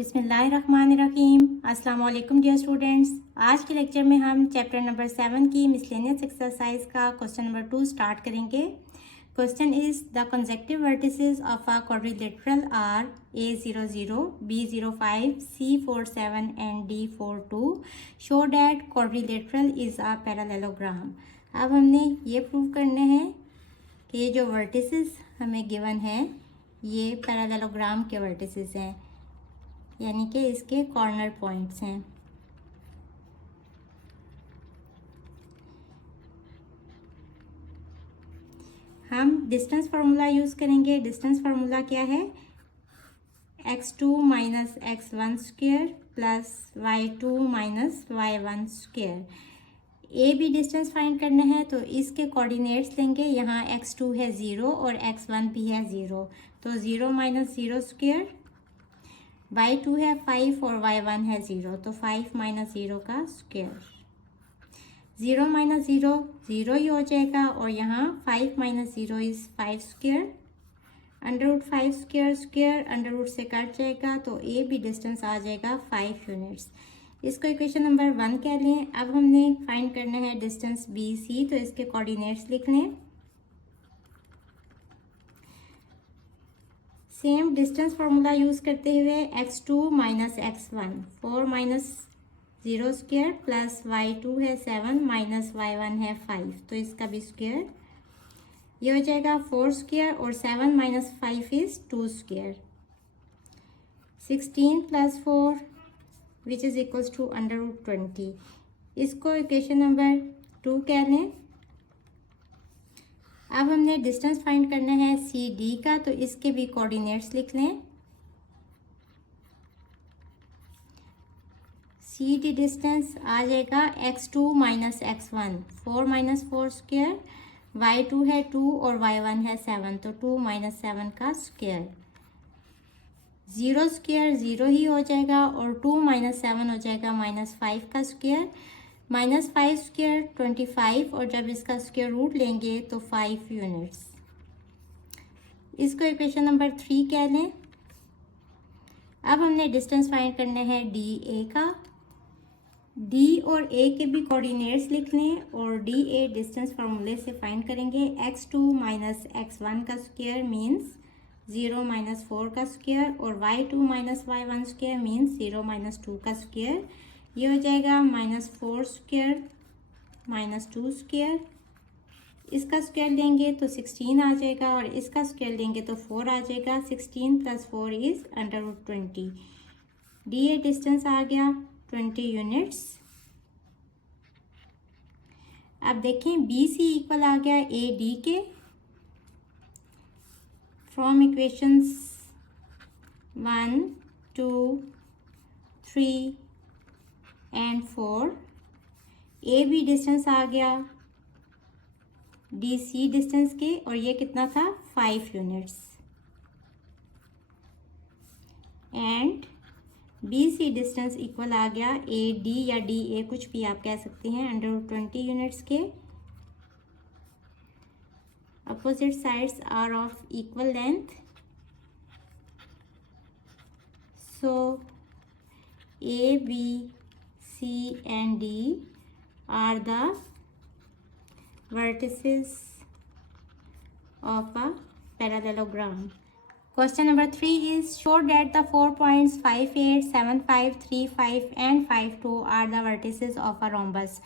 बिस्मिल्लाहिर्रहमानिर्रहीम। अस्सलाम वालेकुम डियर स्टूडेंट्स। आज के लेक्चर में हम चैप्टर नंबर 7 की मिसलेनियस एक्सरसाइज का क्वेश्चन नंबर 2 स्टार्ट करेंगे। Question is the consecutive vertices of a quadrilateral are A00, B05, C47 and D42 show that quadrilateral is a parallelogram. अब हमने ये प्रूव करने हैं कि ये जो वर्टिसेस हमें गिवन है ये पैरेललोग्राम के वर्टिसेस हैं, यानी कि इसके कॉर्नर पॉइंट्स हैं। हम डिस्टेंस फार्मूला यूज़ करेंगे। डिस्टेंस फार्मूला क्या है? x2 minus x1 square plus y2 minus y1 square. A B distance find करना है तो इसके कोऑर्डिनेट्स लेंगे। यहाँ x2 है 0 और x1 भी है 0, तो 0 माइनस 0 स्क्वेयर। y2 है 5 और y1 है 0, तो 5 माइनस 0 का स्क्वायर। 0 माइनस 0 0 ही हो जाएगा, और यहाँ 5 minus 0 is 5 square. Under root 5 square square under root से कट जाएगा, तो ए भी डिस्टेंस आ जाएगा 5 यूनिट्स। इसको इक्वेशन नंबर 1 कह लें। अब हमने फाइंड करना है डिस्टेंस बी सी, तो इसके कोऑर्डिनेट्स लिख लें। सेम डिस्टेंस फार्मूला यूज़ करते हुए x2 minus x1 4 minus 0 square plus y2 है 7 माइनस y1 है 5, तो इसका भी स्क्वेयर। ये हो जाएगा 4 स्क्वेयर और 7 minus 5 is 2 square. 16 plus 4 which is equals to under root 20। इसको इक्वेशन नंबर 2 कह लें। अब हमने डिस्टेंस फाइंड करना है सी डी का, तो इसके भी कोऑर्डिनेट्स लिख लें। सी डी डिस्टेंस आ जाएगा x2 minus x1 4 minus 4 square, y2 है 2 और y1 है 7, तो 2 माइनस 7 का स्क्वेयर। 0 स्क्वेयर 0 ही हो जाएगा, और 2 माइनस 7 हो जाएगा माइनस 5 का स्क्वेयर। माइनस 5 स्क्वेयर 25, और जब इसका स्क्वेयर रूट लेंगे तो 5 यूनिट्स। इसको इक्वेशन नंबर 3 कह लें। अब हमने डिस्टेंस फाइंड करना है डी ए का। डी और ए के भी कोऑर्डिनेट्स लिख लें, और डी ए डिस्टेंस फार्मूले से फाइंड करेंगे। x2 माइनस x1 का स्क्वेयर मीन्स 0 माइनस 4 का स्क्वेयर, और y2 minus y1 square means 0 minus 2 का स्क्वेयर। ये हो जाएगा माइनस 4 स्क्वेयर माइनस 2 स्क्वेयर। इसका स्क्वायर लेंगे तो 16 आ जाएगा, और इसका स्क्वायर लेंगे तो 4 आ जाएगा। 16 plus 4 is under root 20। D A distance आ गया 20 यूनिट्स। अब देखें बी सी इक्वल आ गया ए डी के। From equations 1 2 3 and 4 A B distance आ गया डी सी डिस्टेंस के, और ये कितना था 5 units. And B C distance equal आ गया ए डी या डी ए, कुछ भी आप कह सकते हैं, अंडर रूट 20 यूनिट्स के। Opposite sides are of equal length, so A B C and D are the vertices of a parallelogram. Question number 3 is show that the 4 points 5, 8, 7, 5, 3, 5 and 5, 2 are the vertices of a rhombus.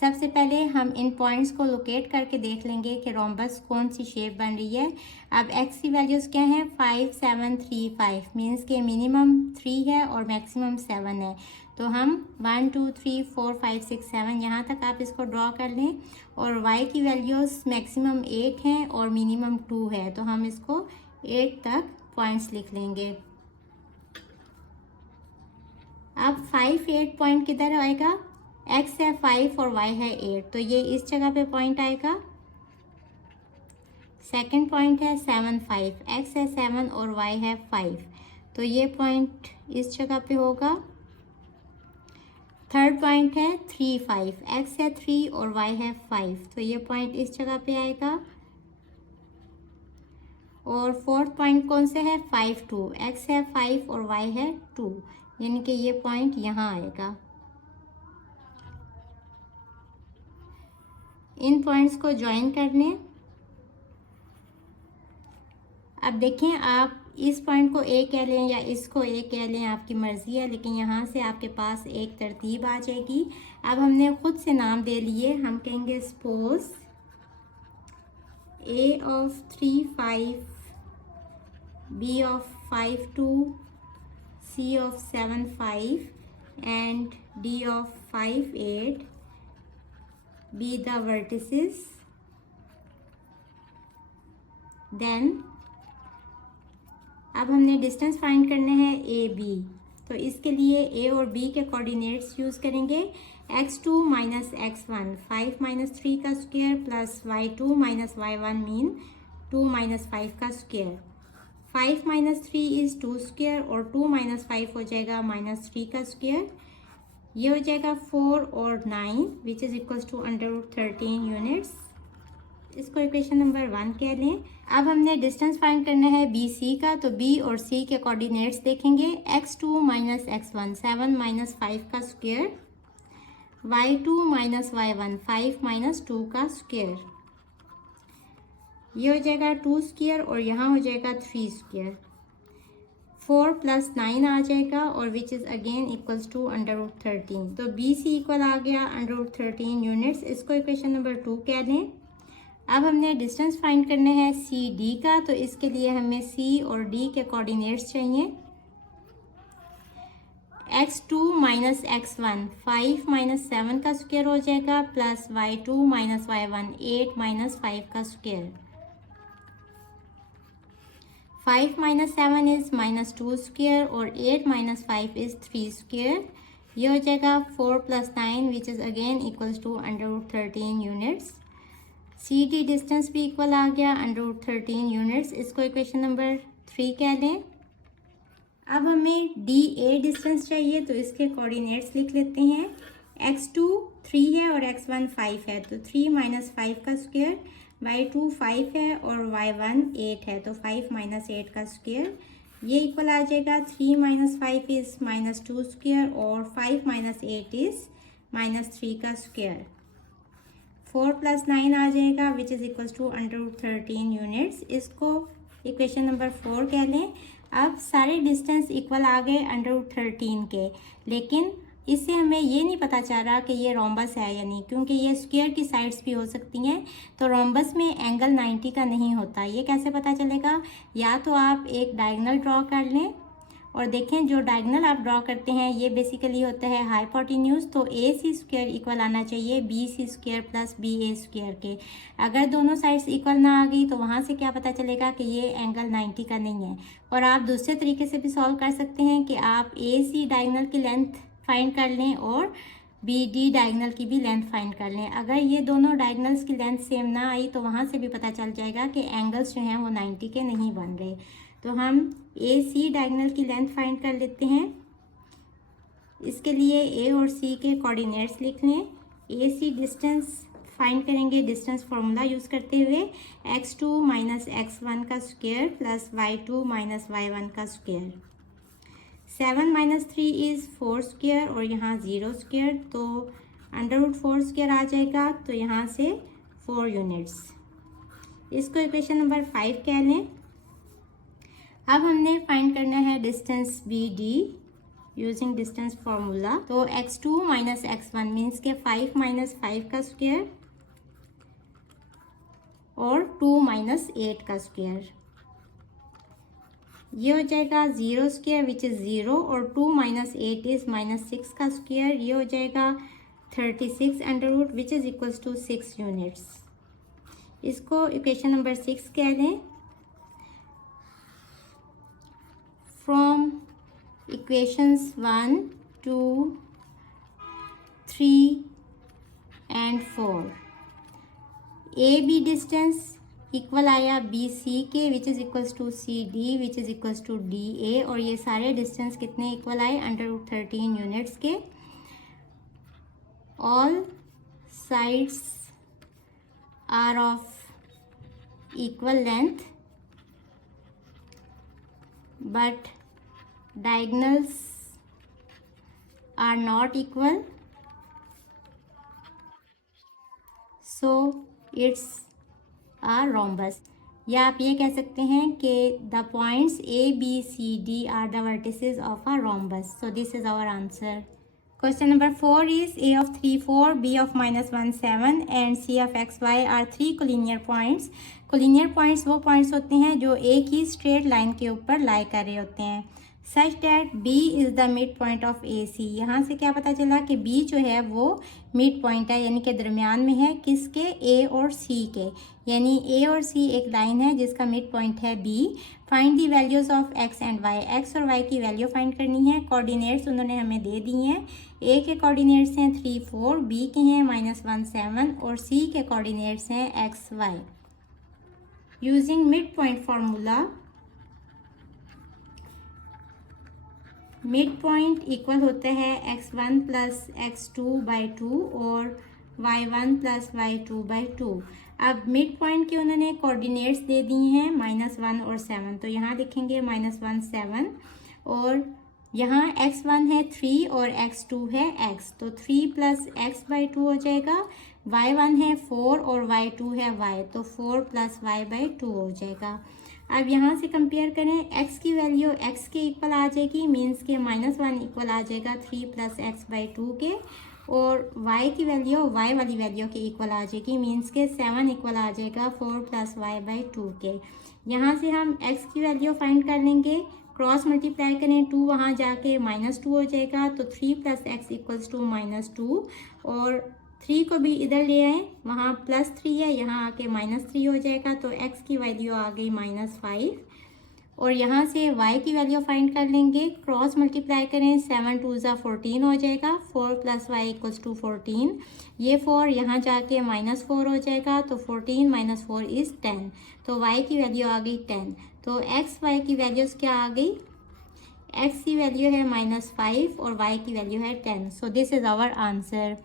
सबसे पहले हम इन points को locate करके देख लेंगे कि rhombus कौन सी shape बन रही है। अब एक्स की वैल्यूज़ क्या हैं? 5, 7, 3, 5 मीन्स के मिनिमम 3 है और मैक्सिमम 7 है। तो हम 1 2 3 4 5 6 7 यहाँ तक आप इसको ड्रॉ कर लें, और y की वैल्यूज़ मैक्सिमम 8 हैं और मिनिमम 2 है, तो हम इसको 8 तक पॉइंट्स लिख लेंगे। अब 5 8 पॉइंट किधर आएगा? x है 5 और y है 8, तो ये इस जगह पे पॉइंट आएगा। सेकंड पॉइंट है 7 5, x है 7 और y है 5, तो ये पॉइंट इस जगह पे होगा। थर्ड पॉइंट है 3 5, x है 3 और y है 5, तो ये पॉइंट इस जगह पे आएगा। और फोर्थ पॉइंट कौन से है? 5 2, x है 5 और y है 2, यानी कि ये पॉइंट यहाँ आएगा। इन पॉइंट्स को ज्वाइन कर लें। अब देखें, आप इस पॉइंट को ए कह लें या इसको ए कह लें, आपकी मर्ज़ी है, लेकिन यहाँ से आपके पास एक तरतीब आ जाएगी। अब हमने खुद से नाम दे लिए, हम कहेंगे suppose A of 3 5, B of 5 2, C of 7 5 and D of 5 8 be the vertices. Then अब हमने डिस्टेंस फाइंड करने हैं ए बी, तो इसके लिए ए और बी के कोऑर्डिनेट्स यूज़ करेंगे। x2 माइनस x1 5 माइनस 3 का square plus y2 minus y1 mean 2 minus 5 का स्क्वायर। 5 माइनस 3 इज़ 2 स्क्वायर और 2 माइनस 5 हो जाएगा माइनस 3 का स्क्वायर। ये हो जाएगा 4 और 9 which is equals to √13 units. इसको इक्वेशन नंबर 1 कह लें। अब हमने डिस्टेंस फाइंड करना है बी सी का, तो बी और सी के कोऑर्डिनेट्स देखेंगे। x2 माइनस x1 7 माइनस 5 का square, y2 minus y1 5 minus 2 का स्क्वायर। ये हो जाएगा 2 स्क्वायर और यहाँ हो जाएगा 3 स्क्वायर। 4 प्लस 9 आ जाएगा और which is again equals to √13। तो बी सी इक्वल आ गया √13 यूनिट्स। इसको इक्वेशन नंबर 2 कह दें। अब हमने डिस्टेंस फाइंड करने हैं सी डी का, तो इसके लिए हमें सी और डी के कोऑर्डिनेट्स चाहिए। x2 माइनस x1 5 माइनस 7 का स्क्वायर हो जाएगा plus y2 minus y1 8 minus 5 का square. 5 minus 7 is minus 2 square और 8 माइनस 5 इज़ 3 स्क्वायर। ये हो जाएगा 4 plus 9 which is again equals to √13 units. C D distance भी इक्वल आ गया √13 यूनिट्स। इसको इक्वेशन नंबर 3 कह दें। अब हमें डी ए डिस्टेंस चाहिए, तो इसके कोऑर्डिनेट्स लिख लेते हैं। x2 3 है और x1 5 है, तो 3 माइनस 5 का स्क्वायर। y2 5 है और y1 8 है, तो 5 माइनस 8 का स्क्वायर। ये इक्वल आ जाएगा 3 माइनस 5 इज़ माइनस 2 स्क्वायर और 5 माइनस 8 इज़ माइनस 3 का स्क्वायर। 4 प्लस 9 आ जाएगा which is equals to √13 units. इसको इक्वेशन नंबर 4 कह लें। अब सारे डिस्टेंस इक्वल आ गए √13 के, लेकिन इससे हमें ये नहीं पता चल रहा कि ये रोम्बस है या नहीं, क्योंकि ये स्क्वायर की साइड्स भी हो सकती हैं। तो रोम्बस में एंगल 90 का नहीं होता। ये कैसे पता चलेगा? या तो आप एक डायगोनल ड्रॉ कर लें और देखें जो डायगोनल आप ड्रॉ करते हैं ये बेसिकली होता है हाइपोटेन्यूज, तो ए सी स्क्वायर इक्वल आना चाहिए B C square plus B A square के। अगर दोनों साइड्स इक्वल ना आ गई तो वहाँ से क्या पता चलेगा कि ये एंगल 90 का नहीं है। और आप दूसरे तरीके से भी सॉल्व कर सकते हैं कि आप ए सी डायगोनल की लेंथ फाइंड कर लें और बी डी डायगोनल की भी लेंथ फाइंड कर लें। अगर ये दोनों डायगोनल्स की लेंथ सेम ना आई तो वहाँ से भी पता चल जाएगा कि एंगल्स जो हैं वो 90 के नहीं बन रहे। तो हम ए सी डायगोनल की लेंथ फाइंड कर लेते हैं। इसके लिए ए और सी के कोऑर्डिनेट्स लिख लें। ए सी डिस्टेंस फाइंड करेंगे डिस्टेंस फार्मूला यूज़ करते हुए। x2 माइनस x1 का square plus y2 minus y1 का स्क्वायर। 7 माइनस 3 इज़ 4 स्क्वायर और यहाँ 0 स्क्वायर, तो √4 स्क्वायर आ जाएगा, तो यहाँ से 4 यूनिट्स। इसको इक्वेशन नंबर 5 कह लें। अब हमने फाइंड करना है distance B D using distance formula. तो x2 माइनस x1 मीन्स के 5 माइनस 5 का स्क्वायर और 2 माइनस 8 का स्क्वायर। ये हो जाएगा 0 स्क्वायर विच इज़ 0 और 2 माइनस 8 इज़ माइनस 6 का स्क्वायर। ये हो जाएगा 36 under root which is equals to 6 units. इसको इक्वेशन नंबर 6 कह दें। From equations 1, 2, 3 and 4 A B distance equal आया बी सी के which is equals to C D which is equals to D A, और ये सारे डिस्टेंस कितने equal आए √13 यूनिट्स के। All sides are of equal length but diagonals are not equal, so it's a rhombus. या आप ये कह सकते हैं कि the points A, B, C, D are the vertices of a rhombus. So this is our answer. Question number 4 is A of 3, 4, B of -1, 7 and C of x, y are 3 collinear points. collinear points वो points होते हैं जो एक ही straight line के ऊपर lie कर रहे होते हैं. Such that B is the midpoint of AC. यहाँ से क्या पता चला कि B जो है वो मिड पॉइंट है, यानी कि दरमियान में है किसके, A और C के. यानी A और C एक लाइन है जिसका मिड पॉइंट है B. Find the values of x and y. x और y की वैल्यू फाइंड करनी है. कोऑर्डिनेट्स उन्होंने हमें दे दी हैं. A के कोऑर्डिनेट्स हैं 3, 4, B के हैं -1, 7 और C के कोऑर्डिनेट्स हैं x, y. Using mid point formula, mid point equal होता है x1 प्लस x2/2 और y1 प्लस y2/2. अब मिड पॉइंट के उन्होंने कोऑर्डिनेट्स दे दी हैं -1 और 7. तो यहाँ लिखेंगे -1, 7 और यहाँ x1 है 3 और x2 है x. तो 3 प्लस x/2 हो जाएगा. y1 है 4 और y2 है y. तो 4 प्लस y/2 हो जाएगा. अब यहाँ से कंपेयर करें, x की वैल्यू x के इक्वल आ जाएगी, मीन्स के -1 इक्वल आ जाएगा 3 प्लस x/2 के, और y की वैल्यू y वाली वैल्यू के इक्वल आ जाएगी, मीन्स के 7 इक्वल आ जाएगा 4 प्लस y/2 के. यहाँ से हम x की वैल्यू फाइंड कर लेंगे. क्रॉस मल्टीप्लाई करें, 2 वहाँ जाके -2 हो जाएगा. तो 3 प्लस x इक्वल्स टू -2 और 3 को भी इधर ले आए, वहाँ +3 है, यहाँ आके -3 हो जाएगा. तो x की वैल्यू आ गई -5 और यहाँ से y की वैल्यू फाइंड कर लेंगे. क्रॉस मल्टीप्लाई करें, 7 2 ज़ा 14 हो जाएगा. 4 प्लस y इक्वल्स टू 14. ये 4 यहाँ जाके -4 हो जाएगा. तो 14 - 4 इज़ 10. तो y की वैल्यू आ गई 10. तो x y की वैल्यूज़ क्या आ गई, x की वैल्यू है -5 और y की वैल्यू है 10. So this is our answer.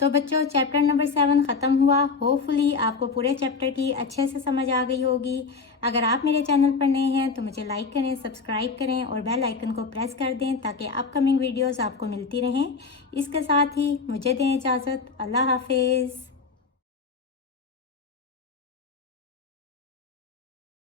तो बच्चों चैप्टर नंबर 7 ख़त्म हुआ. होपफुली आपको पूरे चैप्टर की अच्छे से समझ आ गई होगी. अगर आप मेरे चैनल पर नए हैं तो मुझे लाइक करें, सब्सक्राइब करें और बेल आइकन को प्रेस कर दें ताकि अपकमिंग वीडियोस आपको मिलती रहें. इसके साथ ही मुझे दें इजाज़त. अल्लाह हाफिज़.